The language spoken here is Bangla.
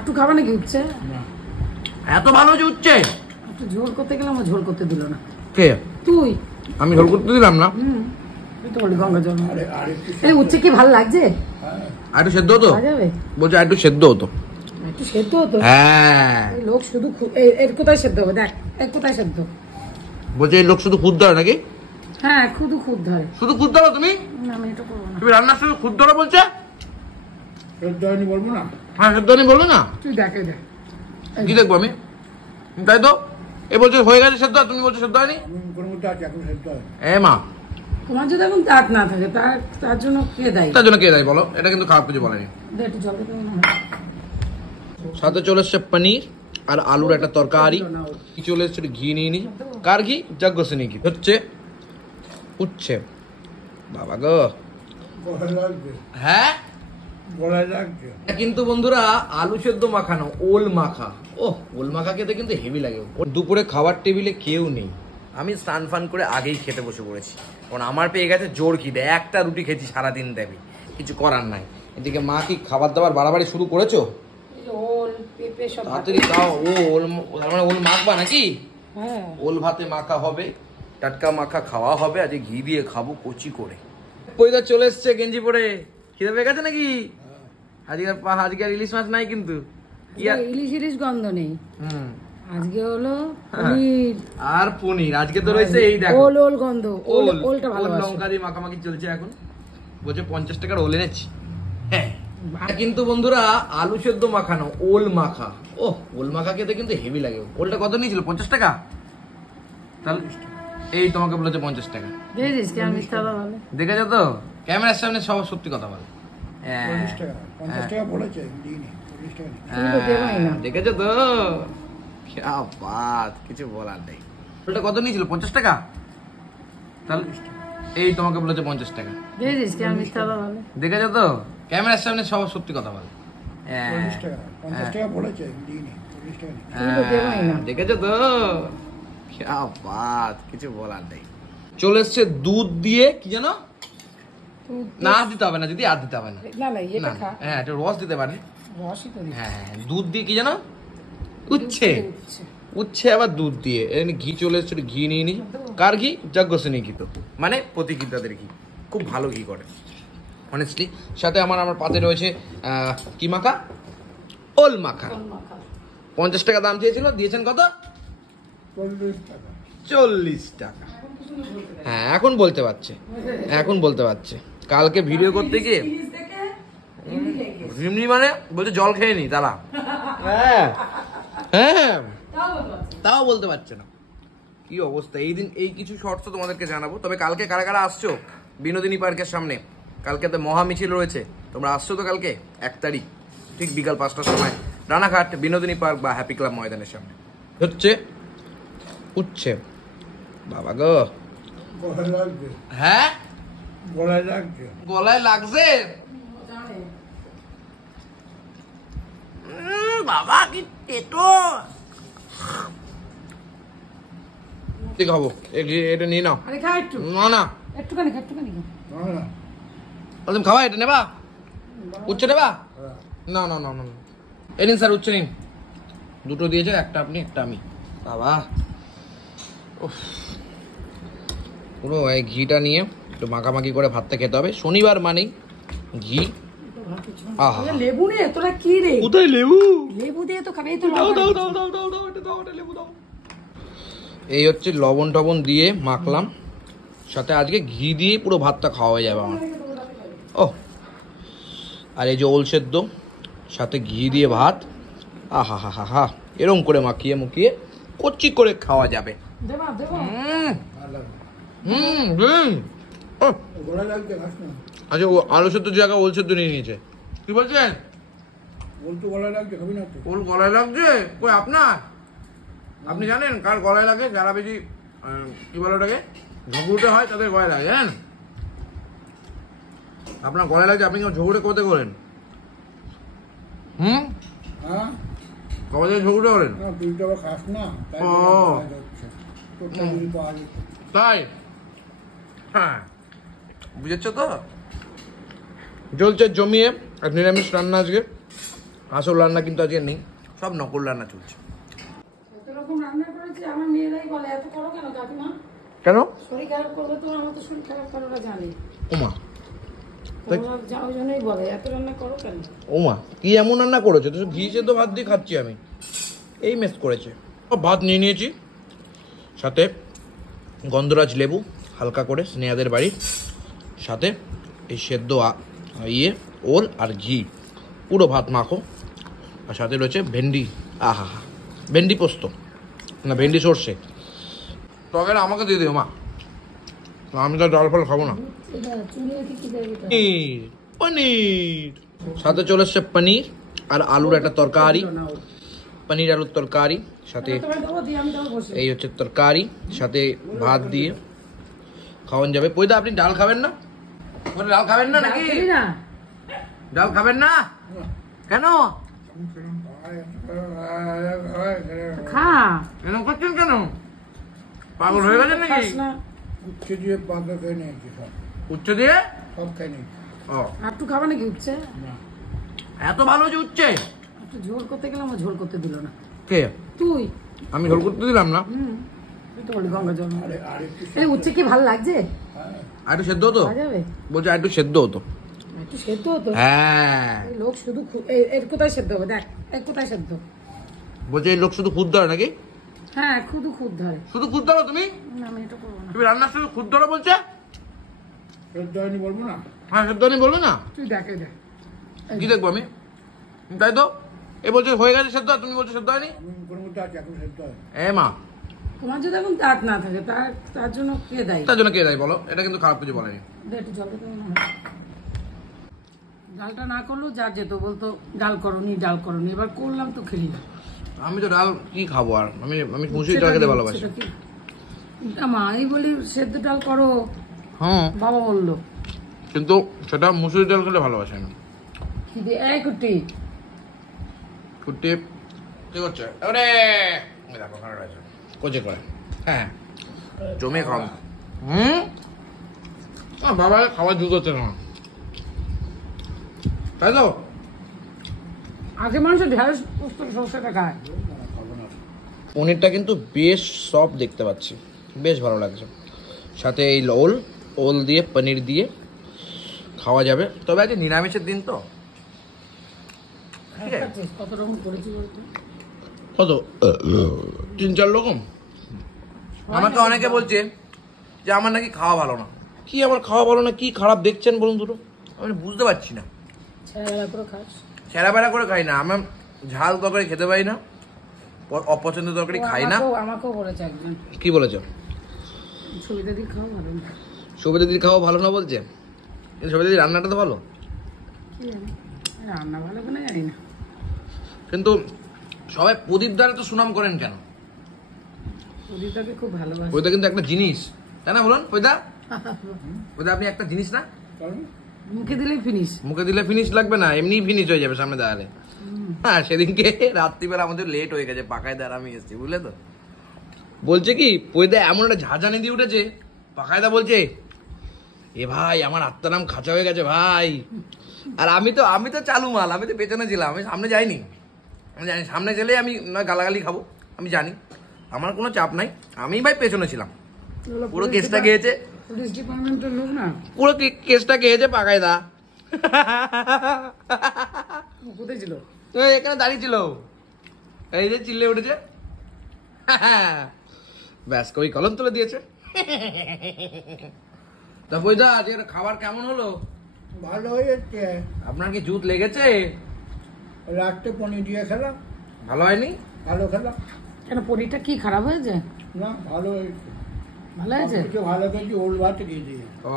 একটু খাবে নাকি উঠছে? এত ভালো যে উঠছে। একটু ঝোল করতে গেলাম, ঝোল করতে দিল না। কে? তুই। আমি ঝোল করতে দিলাম না। তুই তো বলি গঙ্গা জল। উঠছে কি ভালো লাগছে? আর একটু সেদ্ধ হতো। বলছে আর একটু সেদ্ধ হতো। একটু সেদ্ধ হতো? হ্যাঁ। লোক শুধু এর কোথায় সেদ্ধ হবে? দেখ এর কোথায় সেদ্ধ। বলছে এই লোক শুধু খুদ ধরে নাকি? হ্যাঁ, শুধু খুদ ধরে। শুধু খুদ ধরো তুমি? না, আমি এটা করবো না। তুমি রান্নার সময় খুদ ধরো বলছে? সেদ্ধ হয়নি বলবো না। হ্যাঁ সেদ্ধ হয়নি বলবে না? তুই দেখ দেখ কি দেখবো আমি? তাই তো এ বলছে হয়ে গেছে সেদ্ধ, তুমি বলছো সেদ্ধ হয়নি। আমি কোনো মধ্যে আছি, এখন সেদ্ধ হয়। এ মা, তোমার যদি এখন দাঁত না থাকে তার জন্য কে দায়ী? তার জন্য কে দায়ী বলো? এটা কিন্তু খারাপ কিছু বলেনি। একটু জল দিতে হবে না? সাথে চলে এসছে পনির আর আলুর একটা তরকারি। কি চলে এসছে ঘি নিয়ে নি। কার ঘি? যজ্ঞ সেনী ঘি। হচ্ছে উচ্ছে। বাবা গো, গলায় লাগবে, হ্যাঁ গলায় লাগছে। কিন্তু বন্ধুরা আলু সেদ্ধ মাখানো ওল মাখা, ও ওল মাখা খেতে কিন্তু হেভি লাগে। দুপুরে খাবার টেবিলে কেউ নেই, আমি স্নান ফান করে আগেই খেতে বসে পড়েছি, কারণ আমার পেয়ে গেছে জোর খিদে। একটা রুটি খেয়েছি সারাদিন দেবী, কিছু করার নাই। এদিকে মা কি খাবার দাবার বাড়াবাড়ি শুরু করেছো? ওল পেঁপে সব তাড়াতাড়ি খাও। ও ওল, তার মানে ওল মাখবা নাকি? হ্যাঁ, ওল ভাতে মাখা হবে, টাটকা মাখা খাওয়া হবে। আজকে ঘি দিয়ে খাবো কচি করে। পয়দা চলে এসছে গেঞ্জি পরে। খিদে পেয়ে গেছে নাকি? আজকে আর ইলিশ মাছ নাই কিন্তু। ইলিশ গন্ধ নেই। আজকে হলো পনির আর পনির। আজকে তো রয়েছে এই দেখো ওল গন্ধ। ওলটা ভালোবাসি। লঙ্কা দিয়ে মাখামাখি চলছে এখন। বলছে 50 টাকার ওল এনেছি। হ্যাঁ, কিন্তু বন্ধুরা আলু সেদ্ধ মাখানো ওল মাখা, ও ওল মাখা খেতে কিন্তু হেভি লাগে। ওলটা কত নিয়েছিল? 50 টাকা। তাহলে এই তোমাকে বলেছে 50 টাকা। দেখেছিস কেমন মিথ্যা কথা বলে? দেখেছো তো, ক্যামেরার সামনে সব সত্যি কথা বলে। 50 টাকা, 50 টাকা বলেছে, দিইনি। 50 টাকা দেখেছো তো, কিছু বলার নেই। ওটা কত নিয়েছিল? 50 টাকা। তাহলে এই তোমাকে বলেছে 50 টাকা। দেখেছিস কেমন মিথ্যা কথা বলে? দেখেছো তো, ক্যামেরার সামনে সব সত্যি কথা বলে। 50 টাকা, 50 টাকা বলেছে, দিইনি। 50 টাকা দেখেছো তো, কিছু বলার নেই। চলে এসছে দুধ দিয়ে, কি জানো না আর দিতে হবে না, যদি আর দিতে হবে না। হ্যাঁ, একটু রস দিতে পারে। হ্যাঁ, দুধ দিয়ে কি জানো? উচ্ছে। উচ্ছে আবার দুধ দিয়ে। ঘি চলে এসছে, ঘি নিয়ে নি। কার ঘি? যজ্ঞ সেনী ঘি, তো মানে প্রতিকিতাদের ঘি। খুব ভালো ঘি করে অনেস্টলি। সাথে আমার পাতে রয়েছে কি মাখা? ওল মাখা। 50 টাকা দাম চেয়েছিল, দিয়েছেন কত? 40 টাকা। 40 টাকা। হ্যাঁ, এখন বলতে পারছে, এখন বলতে পারছে। কালকে ভিডিও করতে গিয়ে মানে বলছে জল খেয়ে নি তারা। হ্যাঁ হ্যাঁ, তাও বলতে পারছে না। কি অবস্থা এই দিন। এই কিছু শর্টস তোমাদেরকে জানাবো। তবে কালকে কারা কারা আসছো বিনোদিনী পার্কের সামনে? কালকে তো মহা মিছিল রয়েছে, তোমরা আসছো তো? কালকে 1 তারিখ ঠিক বিকাল 5টার সময় রানাঘাট বিনোদিনী পার্ক বা হ্যাপি ক্লাব ময়দানের সামনে হচ্ছে উচ্ছে। বাবা গো, গলায় লাগবে। হ্যাঁ গলায় লাগছে। গলায় লাগছে। বাবা কি তেতো। ঠিক হবো, এটা নিয়ে নাও। আরে খা একটু। না না, একটুখানি না, তুমি খাওয়া, এটা নেবা? উচ্ছে নেবা? না না না না, এই নিন স্যার উচ্ছে নিন। দুটো দিয়েছে, একটা আপনি একটা আমি। বাবা পুরো এই ঘিটা নিয়ে একটু মাখামাখি করে ভাতটা খেতে হবে। শনিবার মানেই ঘি। লেবু নে, তোরা কি রে? কোথায় লেবু? লেবু দিয়ে তো খাবে। এই তো দাও দাও দাও দাও দাও দাও, এটা দাও, এটা লেবু দাও। এই হচ্ছে লবণ টবণ দিয়ে মাখলাম, সাথে আজকে ঘি দিয়ে পুরো ভাতটা খাওয়া হয়ে যাবে আমার। ও আর এই যে ওল সেদ্ধ, সাথে ঘি দিয়ে ভাত। আহা হা হা হা, এরম করে মাখিয়ে মুখিয়ে কচি করে খাওয়া যাবে। গলায় লাগছে, খাস না। আচ্ছা, ও আলু সেদ্ধ জায়গা ওল সেদ্ধ নিয়ে নিয়েছে। কি বলছেন? ওল তো গলায় লাগছে, খাবি না তো? ওল গলায় লাগছে? কই আপনার? আপনি জানেন কার গলায় লাগে? যারা বেশি কি বলে ওটাকে ঝগড়ুটে হয় তাদের গলায় লাগে, জানেন? আপনার গলায় লাগছে, আপনি কেউ ঝগড়ে করতে করেন? হ্যাঁ, কবে থেকে ঝগড়ে করেন? তুই তো আবার খাস না, তাই ও। গলায় লাগছে। তোরটা যদি পাওয়া যেত। তাই? হ্যাঁ, বুঝেছ তো? চলছে জমিয়ে আর নিরামিষ রান্না আজকে। আসল রান্না কিন্তু আজকে নেই, সব নকল রান্না চলছে। এত রকম রান্না করেছি, আমার মেয়েরাই বলে এত করো কেন কাকিমা? কেন? শরীর খারাপ করবে তো, আমার তো শরীর খারাপ করাটা জানি। ওমা তোমরা যাও জন্যই বলে এত রান্না করো কেন? ওমা কি এমন রান্না করেছো? তো ঘি সেদ্ধ ভাত দিয়ে খাচ্ছি আমি, এই মেস করেছে। ভাত নিয়ে নিয়েছি, সাথে গন্ধরাজ লেবু হালকা করে স্নেহাদের বাড়ির, সাথে এই সেদ্ধ ওল আর ঘি, পুরো ভাত মাখো। আর সাথে রয়েছে ভেন্ডি, আহা হা, ভেন্ডি পোস্ত না ভেন্ডি সর্ষে। তবে আমাকে দিয়ে দিও মা, আমি তো ডাল ফল খাবো না। পনির, পনির সাথে চলে এসছে পনির আর আলুর একটা তরকারি, পনির আলুর তরকারি, সাথে এই হচ্ছে তরকারি, সাথে ভাত দিয়ে খাওয়ান যাবে। পয়দা আপনি ডাল খাবেন না? ডাল খাবেন না নাকি? ডাল খাবেন না কেন? খা, এরকম করছেন কেন? পাগল হয়ে গেছেন নাকি? উচ্ছে দিয়ে পাকা খেয়ে নিয়েছি সব, উচ্ছে দিয়ে সব খেয়ে নিয়েছি। ও একটু খাবা নাকি উচ্ছে? না, এত ভালো যে উচ্ছে। একটু ঝোল করতে গেলাম, ও ঝোল করতে দিল না। কে? তুই। আমি ঝোল করতে দিলাম না। তুই তো বলি গঙ্গা জল। আর একটু এই উচ্ছে কি ভালো লাগছে? আর একটু সেদ্ধ হতো, খাওয়া যাবে? বলছে আর একটু সেদ্ধ হতো। একটু সেদ্ধ হতো। হ্যাঁ এই লোক শুধু এর কোথায় সেদ্ধ হবে? দেখ এর কোথায় সেদ্ধ। বলছে এই লোক শুধু খুদ ধরে নাকি? হ্যাঁ, শুধু খুদ ধরে। শুধু খুদ ধরো তুমি? না, আমি এটা করবো না। তুমি রান্নার শুধু খুদ ধরো বলছে? সেদ্ধ হয়নি বলবো না? হ্যাঁ সেদ্ধ হয়নি বলবে না? তুই দেখ, এই দেখ। কি দেখবো আমি? তাই তো, এ বলছে হয়ে গেছে সেদ্ধ, আর তুমি বলছো সেদ্ধ হয়নি। আমি কোনো মধ্যে আছি, এখন সেদ্ধ হয়। এ মা, তোমার যদি এখন দাঁত না থাকে, তার জন্য কে দায়ী? তার জন্য কে দেয় বলো? এটা কিন্তু খারাপ কিছু বলেনি। দে একটু জল দিতে না। ডালটা না করলেও যা যেত, বলতো ডাল করনি, ডাল করনি। এবার করলাম তো খেলি না। আমি তো ডাল কি খাবো আর, আমি আমি মুসুরি ডাল খেতে ভালোবাসি। মা এই বলি সেদ্ধ ডাল করো, হ্যাঁ বাবা বললো। কিন্তু সেটা মুসুরি ডাল খেলে ভালোবাসি আমি। খিদে এই কুটি। কুটি কি করছে? ওরে দেখো ওখানে রয়েছে কোচে করে। হ্যাঁ জমে খাও। বাবা খাবার জুত হচ্ছে না, তাই তো? আগে মানুষের ঢেঁড়স পোস্ত সরষেটা খায়। পনিরটা কিন্তু বেশ সফট দেখতে পাচ্ছি, বেশ ভালো লাগছে। সাথে এই ওল দিয়ে পনির দিয়ে খাওয়া যাবে। তবে আজকে নিরামিষের দিন তো। কত রকম করেছি বলতো? কত? 3-4 রকম। আমাকে অনেকে বলছে যে আমার নাকি খাওয়া ভালো না। কি আমার খাওয়া ভালো না, কি খারাপ দেখছেন বলুন দুটো? আমি বুঝতে পারছি না। ছেঁড়া করে খাস? ছেঁড়া বেড়া করে খাই না, আমার ঝাল তরকারি খেতে পারি না, অপছন্দের তরকারি খাই না। আমাকেও বলেছে একজন। কি বলেছে? সুবিধা দিয়ে খাও ভালো না। সুবিধা দিদি খাওয়া ভালো না বলছে? কিন্তু সুবিধা দিদি রান্নাটা তো ভালো। কি জানি রান্না ভালো কিনা জানি না। কিন্তু সবাই প্রদীপ দ্বারা তো সুনাম করেন কেন? প্রদীপটাকে খুব ভালোবাসে। ওইটা কিন্তু একটা জিনিস, তাই না বলুন? ওইটা আপনি একটা জিনিস না, কারণ মুখে দিলেই ফিনিশ। মুখে দিলে ফিনিশ লাগবে না, এমনি ফিনিশ হয়ে যাবে সামনে দাঁড়ালে। হ্যাঁ সেদিনকে রাত্রিবেলা আমাদের লেট হয়ে গেছে, পাকায় দাঁড়া আমি এসেছি, বুঝলে তো? বলছে কি পয়দা এমন একটা ঝাঁঝানি দিয়ে উঠেছে, পাকায়দা বলছে এ ভাই আমার আত্মারাম খাঁচা হয়ে গেছে ভাই। আর আমি তো চালু মাল, আমি তো পেছনে ছিলাম, আমি সামনে যাইনি। আমি জানি সামনে গেলে আমি নয় গালাগালি খাবো, আমি জানি, আমার কোনো চাপ নাই। আমি ভাই পেছনে ছিলাম, পুরো কেসটা গিয়েছে, পুলিশ ডিপার্টমেন্টের লোক না, পুরো কেসটা গিয়েছে পাকায়দা। কোথায় ছিল? এখানে দাঁড়িয়ে ছিল, এই যে চিল্লে উঠেছে, ব্যাস কই কলম তুলে দিয়েছে। তা বইদা আজকের খাবার কেমন হলো? ভালো হয়েছে। আপনার কি জুত লেগেছে? রাত্রে পনির দিয়ে খেলাম, ভালো হয়নি? ভালো খেলাম। কেন পনিরটা কি খারাপ হয়েছে? না, ভালো হয়েছে। ভালো হয়েছে। ভালো খেয়েছি, ওল ভাত খেয়ে দিয়ে। ও